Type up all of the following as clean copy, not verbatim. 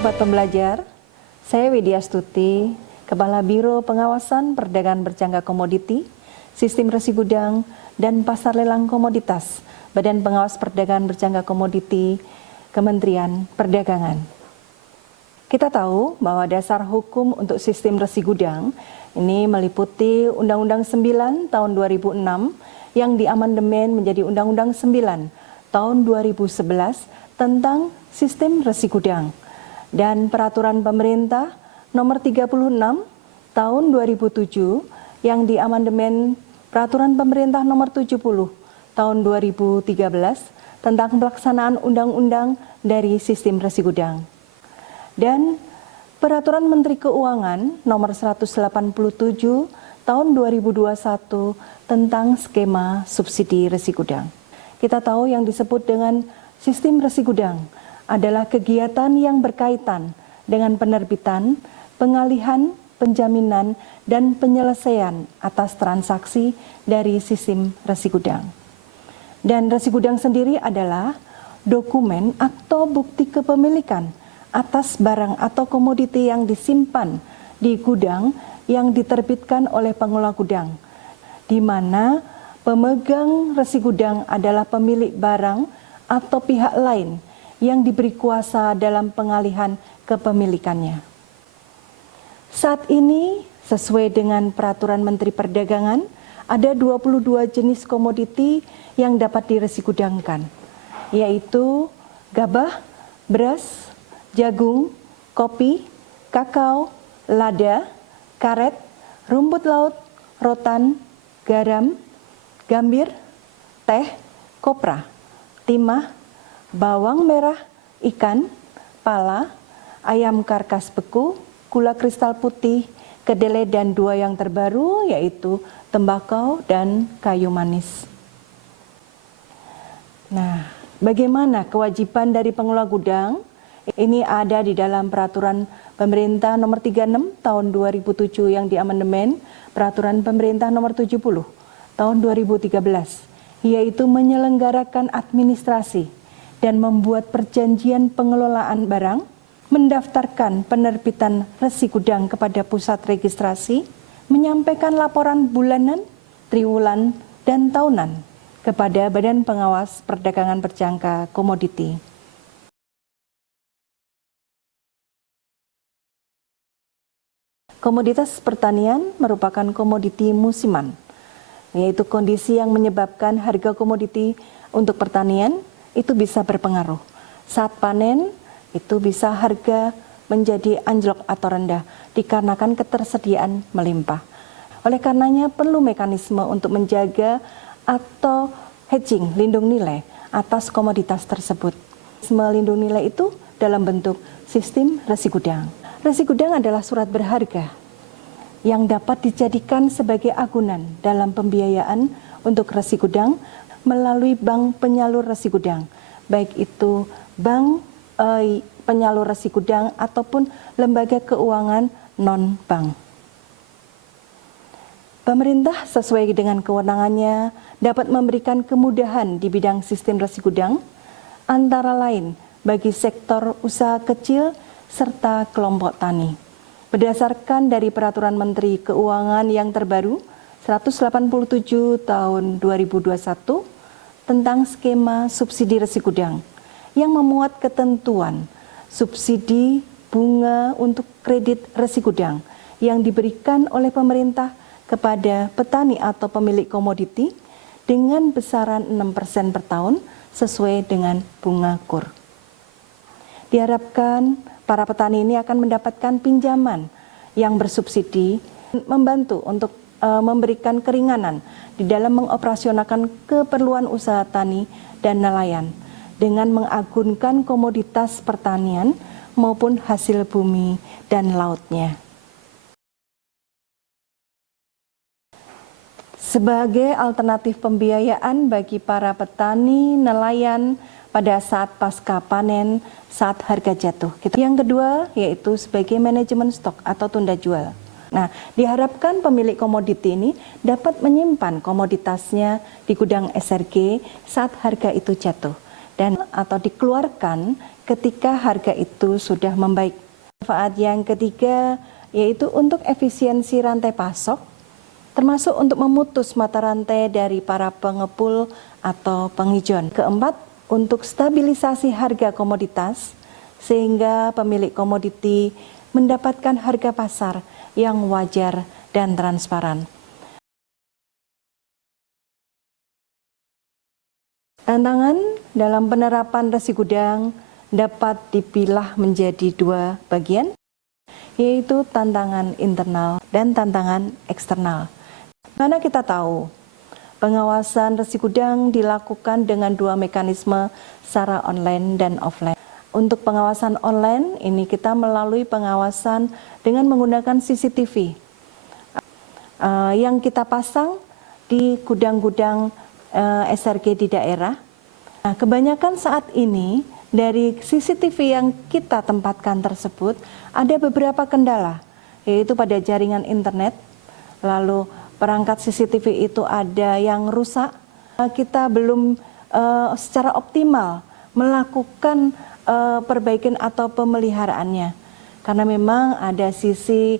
Sobat Pembelajar, saya Widya Stuti, Kepala Biro Pengawasan Perdagangan Berjangka Komoditi, Sistem Resi Gudang, dan Pasar Lelang Komoditas, Badan Pengawas Perdagangan Berjangka Komoditi, Kementerian Perdagangan. Kita tahu bahwa dasar hukum untuk sistem resi gudang ini meliputi Undang-Undang 9 tahun 2006 yang diamandemen menjadi Undang-Undang 9 tahun 2011 tentang sistem resi gudang dan Peraturan Pemerintah Nomor 36 Tahun 2007 yang diamandemen Peraturan Pemerintah Nomor 70 Tahun 2013 tentang pelaksanaan undang-undang dari sistem resi gudang. Dan Peraturan Menteri Keuangan Nomor 187 Tahun 2021 tentang skema subsidi resi gudang. Kita tahu yang disebut dengan sistem resi gudang adalah kegiatan yang berkaitan dengan penerbitan, pengalihan, penjaminan, dan penyelesaian atas transaksi dari sistem resi gudang. Dan resi gudang sendiri adalah dokumen atau bukti kepemilikan atas barang atau komoditi yang disimpan di gudang yang diterbitkan oleh pengelola gudang, di mana pemegang resi gudang adalah pemilik barang atau pihak lain yang diberi kuasa dalam pengalihan kepemilikannya. Saat ini, sesuai dengan Peraturan Menteri Perdagangan, ada 22 jenis komoditi yang dapat diresi gudangkan, yaitu gabah, beras, jagung, kopi, kakao, lada, karet, rumput laut, rotan, garam, gambir, teh, kopra, timah, bawang merah, ikan, pala, ayam karkas beku, gula kristal putih, kedelai, dan dua yang terbaru yaitu tembakau dan kayu manis. Nah, bagaimana kewajiban dari pengelola gudang? Ini ada di dalam Peraturan Pemerintah Nomor 36 Tahun 2007 yang diamandemen Peraturan Pemerintah Nomor 70 Tahun 2013, yaitu menyelenggarakan administrasi dan membuat perjanjian pengelolaan barang, mendaftarkan penerbitan resi gudang kepada pusat registrasi, menyampaikan laporan bulanan, triwulan, dan tahunan kepada Badan Pengawas Perdagangan Berjangka Komoditi. Komoditas pertanian merupakan komoditi musiman, yaitu kondisi yang menyebabkan harga komoditi untuk pertanian itu bisa berpengaruh. Saat panen, itu bisa harga menjadi anjlok atau rendah dikarenakan ketersediaan melimpah. Oleh karenanya perlu mekanisme untuk menjaga atau hedging, lindung nilai atas komoditas tersebut. Lindung nilai itu dalam bentuk sistem resi gudang. Resi gudang adalah surat berharga yang dapat dijadikan sebagai agunan dalam pembiayaan untuk resi gudang melalui bank penyalur resi gudang, baik itu bank penyalur resi gudang ataupun lembaga keuangan non-bank. Pemerintah sesuai dengan kewenangannya dapat memberikan kemudahan di bidang sistem resi gudang, antara lain bagi sektor usaha kecil serta kelompok tani. Berdasarkan dari Peraturan Menteri Keuangan yang terbaru 187 tahun 2021 tentang skema subsidi resi gudang yang memuat ketentuan subsidi bunga untuk kredit resi gudang yang diberikan oleh pemerintah kepada petani atau pemilik komoditi dengan besaran 6% per tahun sesuai dengan bunga KUR. Diharapkan para petani ini akan mendapatkan pinjaman yang bersubsidi, membantu untuk memberikan keringanan di dalam mengoperasionalkan keperluan usaha tani dan nelayan dengan mengagunkan komoditas pertanian maupun hasil bumi dan lautnya. Sebagai alternatif pembiayaan bagi para petani nelayan pada saat pasca panen, saat harga jatuh. Yang kedua yaitu sebagai manajemen stok atau tunda jual. Nah, diharapkan pemilik komoditi ini dapat menyimpan komoditasnya di gudang SRG saat harga itu jatuh dan atau dikeluarkan ketika harga itu sudah membaik. Manfaat yang ketiga yaitu untuk efisiensi rantai pasok, termasuk untuk memutus mata rantai dari para pengepul atau pengijon. Keempat, untuk stabilisasi harga komoditas, sehingga pemilik komoditi mendapatkan harga pasar yang wajar dan transparan. Tantangan dalam penerapan resi gudang dapat dipilah menjadi dua bagian, yaitu tantangan internal dan tantangan eksternal. Mana kita tahu, pengawasan resi gudang dilakukan dengan dua mekanisme secara online dan offline. Untuk pengawasan online, ini kita melalui pengawasan dengan menggunakan CCTV yang kita pasang di gudang-gudang SRG di daerah. Nah, kebanyakan saat ini dari CCTV yang kita tempatkan tersebut ada beberapa kendala, yaitu pada jaringan internet, lalu perangkat CCTV itu ada yang rusak, kita belum secara optimal melakukan perbaikan atau pemeliharaannya, karena memang ada sisi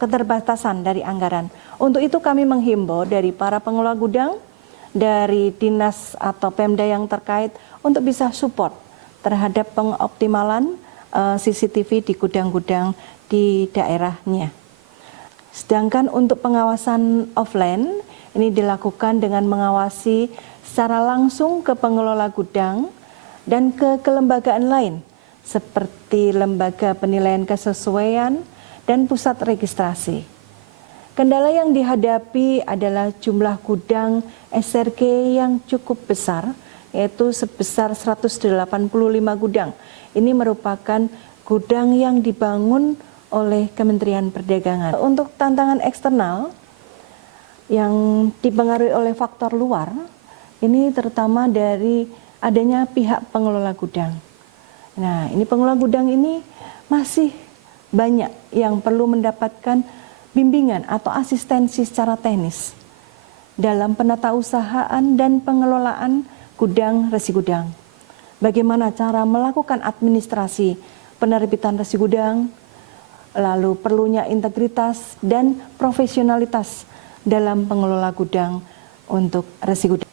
keterbatasan dari anggaran. Untuk itu kami menghimbau dari para pengelola gudang, dari dinas atau Pemda yang terkait untuk bisa support terhadap pengoptimalan CCTV di gudang-gudang di daerahnya. Sedangkan untuk pengawasan offline, ini dilakukan dengan mengawasi secara langsung ke pengelola gudang dan ke kelembagaan lain, seperti lembaga penilaian kesesuaian dan pusat registrasi. Kendala yang dihadapi adalah jumlah gudang SRG yang cukup besar, yaitu sebesar 185 gudang. Ini merupakan gudang yang dibangun oleh Kementerian Perdagangan. Untuk tantangan eksternal yang dipengaruhi oleh faktor luar, ini terutama dari adanya pihak pengelola gudang. Nah, ini pengelola gudang ini masih banyak yang perlu mendapatkan bimbingan atau asistensi secara teknis dalam penatausahaan dan pengelolaan gudang resi gudang. Bagaimana cara melakukan administrasi penerbitan resi gudang, lalu perlunya integritas dan profesionalitas dalam pengelola gudang untuk resi gudang.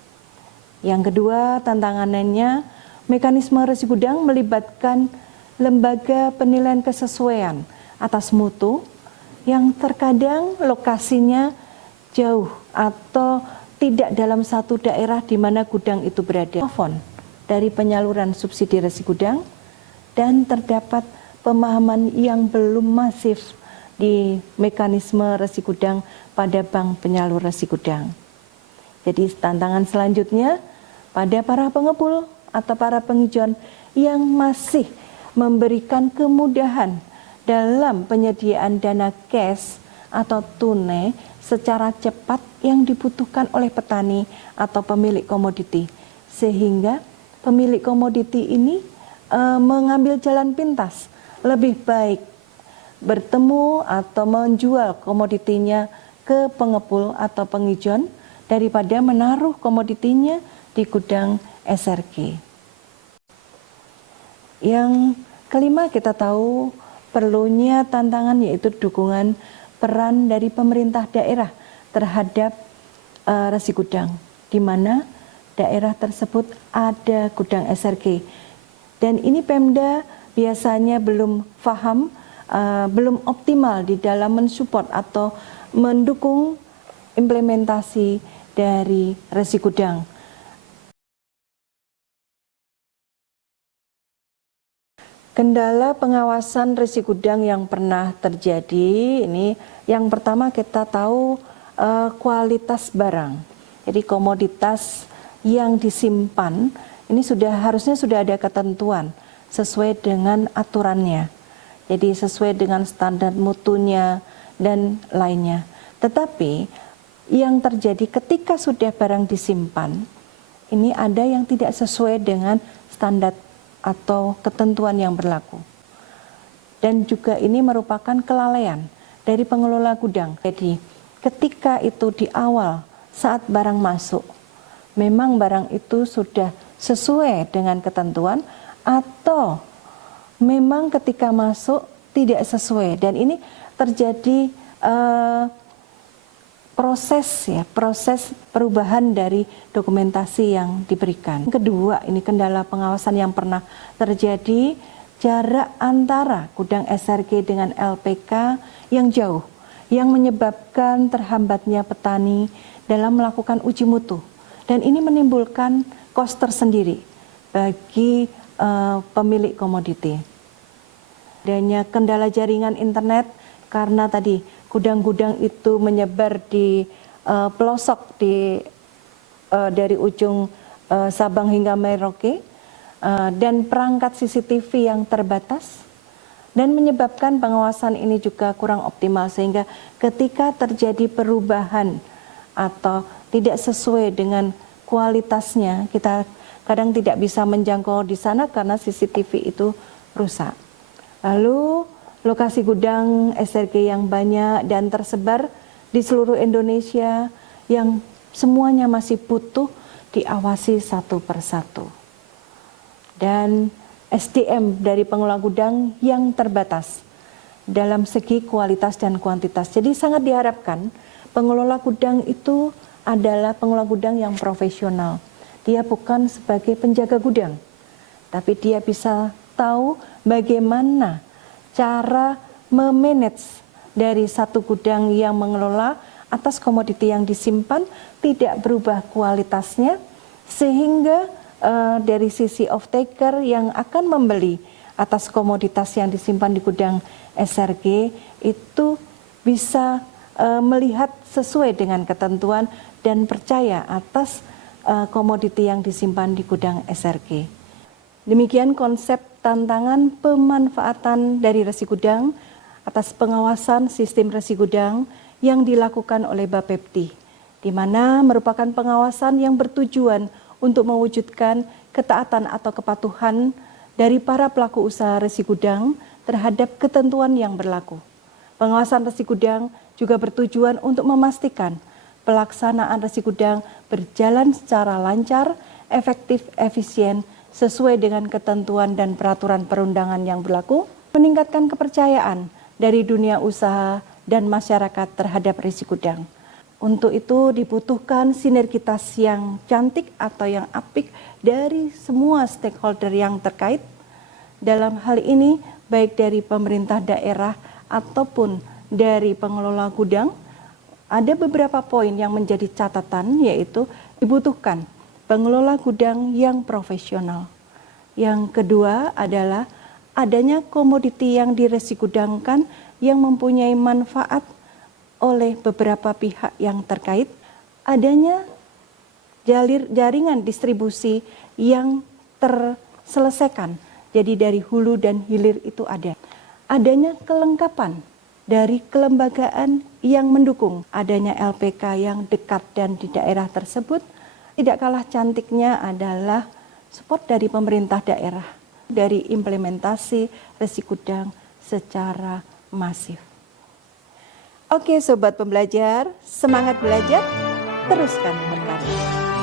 Yang kedua, tantangannya mekanisme resi gudang melibatkan lembaga penilaian kesesuaian atas mutu yang terkadang lokasinya jauh atau tidak dalam satu daerah di mana gudang itu berada. Dari penyaluran subsidi resi gudang dan terdapat pemahaman yang belum masif di mekanisme resi gudang pada bank penyalur resi gudang. Jadi tantangan selanjutnya pada para pengepul atau para pengijon yang masih memberikan kemudahan dalam penyediaan dana cash atau tunai secara cepat yang dibutuhkan oleh petani atau pemilik komoditi, sehingga pemilik komoditi ini mengambil jalan pintas, lebih baik bertemu atau menjual komoditinya ke pengepul atau pengijon daripada menaruh komoditinya di gudang SRG. Yang kelima, kita tahu perlunya tantangan yaitu dukungan peran dari pemerintah daerah terhadap resi gudang, di mana daerah tersebut ada gudang SRG. Dan ini Pemda biasanya belum paham, belum optimal di dalam mensupport atau mendukung implementasi dari resi gudang. Kendala pengawasan resi gudang yang pernah terjadi, ini yang pertama kita tahu kualitas barang. Jadi komoditas yang disimpan ini harusnya sudah ada ketentuan sesuai dengan aturannya. Jadi sesuai dengan standar mutunya dan lainnya. Tetapi yang terjadi ketika sudah barang disimpan, ini ada yang tidak sesuai dengan standar atau ketentuan yang berlaku. Dan juga ini merupakan kelalaian dari pengelola gudang. Jadi ketika itu di awal saat barang masuk, memang barang itu sudah sesuai dengan ketentuan atau memang ketika masuk tidak sesuai, dan ini terjadi proses perubahan dari dokumentasi yang diberikan. Kedua, ini kendala pengawasan yang pernah terjadi, jarak antara gudang SRG dengan LPK yang jauh, yang menyebabkan terhambatnya petani dalam melakukan uji mutu. Dan ini menimbulkan kos tersendiri bagi pemilik komoditi. Adanya kendala jaringan internet karena tadi gudang-gudang itu menyebar di pelosok dari ujung Sabang hingga Merauke, dan perangkat CCTV yang terbatas, dan menyebabkan pengawasan ini juga kurang optimal, sehingga ketika terjadi perubahan atau tidak sesuai dengan kualitasnya, kita kadang tidak bisa menjangkau di sana karena CCTV itu rusak. Lalu lokasi gudang SRG yang banyak dan tersebar di seluruh Indonesia yang semuanya masih butuh diawasi satu persatu. Dan SDM dari pengelola gudang yang terbatas dalam segi kualitas dan kuantitas. Jadi sangat diharapkan pengelola gudang itu adalah pengelola gudang yang profesional. Dia bukan sebagai penjaga gudang, tapi dia bisa tahu bagaimana cara memanage dari satu gudang yang mengelola atas komoditi yang disimpan tidak berubah kualitasnya, sehingga dari sisi off-taker yang akan membeli atas komoditas yang disimpan di gudang SRG itu bisa melihat sesuai dengan ketentuan dan percaya atas komoditi yang disimpan di gudang SRG. Demikian konsep tantangan pemanfaatan dari resi gudang atas pengawasan sistem resi gudang yang dilakukan oleh Bapepti, di mana merupakan pengawasan yang bertujuan untuk mewujudkan ketaatan atau kepatuhan dari para pelaku usaha resi gudang terhadap ketentuan yang berlaku. Pengawasan resi gudang juga bertujuan untuk memastikan pelaksanaan resi gudang berjalan secara lancar, efektif, efisien, sesuai dengan ketentuan dan peraturan perundangan yang berlaku, meningkatkan kepercayaan dari dunia usaha dan masyarakat terhadap resi gudang. Untuk itu dibutuhkan sinergitas yang cantik atau yang apik dari semua stakeholder yang terkait. Dalam hal ini baik dari pemerintah daerah ataupun dari pengelola gudang, ada beberapa poin yang menjadi catatan, yaitu dibutuhkan pengelola gudang yang profesional. Yang kedua adalah adanya komoditi yang diresi gudangkan yang mempunyai manfaat oleh beberapa pihak yang terkait, adanya jaringan distribusi yang terselesaikan, jadi dari hulu dan hilir itu ada. Adanya kelengkapan dari kelembagaan yang mendukung adanya LPK yang dekat dan di daerah tersebut. Tidak kalah cantiknya adalah support dari pemerintah daerah, dari implementasi resi gudang secara masif. Oke Sobat Pembelajar, semangat belajar, teruskan berkarya.